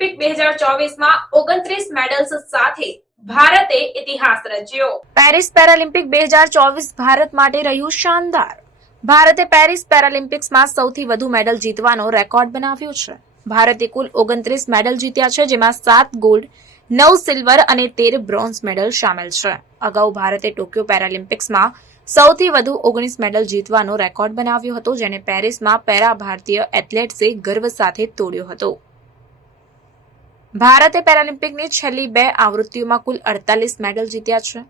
Olympic બે હજાર ચોવીસમાં ઓગણત્રીસ મેડલ્સ સાથે ભારતે ઇતિહાસ રચ્યો પેરિસ પેરાલિમ્પિક બે હજાર ચોવીસ ભારત માટે રહ્યું શાનદાર ભારતે પેરિસ પેરાલિમ્પિક્સમાં સૌથી વધુ મેડલ જીતવાનો રેકોર્ડ બનાવ્યો છે ભારતે કુલ ઓગણત્રીસ મેડલ જીત્યા છે જેમાં સાત ગોલ્ડ નવ સિલ્વર અને તેર બ્રોન્ઝ મેડલ સામેલ છે અગાઉ ભારતે ટોક્યો પેરાલિમ્પિક્સમાં સૌથી વધુ ઓગણીસ મેડલ જીતવાનો રેકોર્ડ બનાવ્યો હતો જેને પેરિસમાં પેરા ભારતીય એથ્લેટ્સે ગર્વ સાથે તોડ્યો હતો ભારતે પેરાલિમ્પિકની છેલ્લી બે આવૃત્તિઓમાં કુલ અડતાલીસ મેડલ જીત્યા છે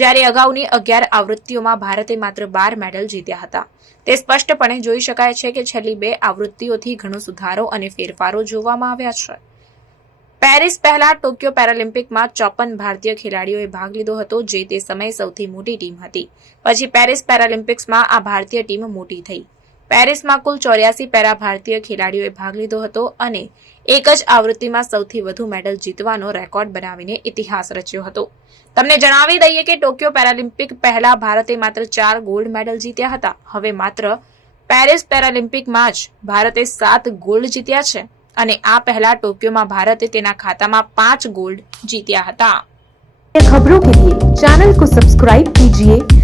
જ્યારે અગાઉની અગિયાર આવૃત્તિઓમાં ભારતે માત્ર બાર મેડલ જીત્યા હતા તે સ્પષ્ટપણે જોઈ શકાય છે કે છેલ્લી બે આવૃત્તિઓથી ઘણો સુધારો અને ફેરફારો જોવામાં આવ્યા છે પેરિસ પહેલા ટોક્યો પેરાલિમ્પિકમાં ચોપન ભારતીય ખેલાડીઓએ ભાગ લીધો હતો જે તે સમયે સૌથી મોટી ટીમ હતી પછી પેરિસ પેરાલિમ્પિક્સમાં આ ભારતીય ટીમ મોટી થઈ પેરિસમાં કુલ ચોર્યાસી પેરા ભારતીય ખેલાડીઓએ ભાગ લીધો હતો અને એક જ આવૃત્તિમાં સૌથી વધુ મેડલ જીતવાનો રેકોર્ડ બનાવીને ઇતિહાસ રચ્યો હતો તમને જણાવી દઈએ કે ટોક્યો પેરાલિમ્પિક પહેલા ભારતે માત્ર ચાર ગોલ્ડ મેડલ જીત્યા હતા હવે માત્ર પેરિસ પેરાલિમ્પિકમાં જ ભારતે સાત ગોલ્ડ જીત્યા છે અને આ પહેલા ટોક્યોમાં ભારતે તેના ખાતામાં પાંચ ગોલ્ડ જીત્યા હતા ખબરો કે ચેનલ કો સબસ્ક્રાઇબ કીજીએ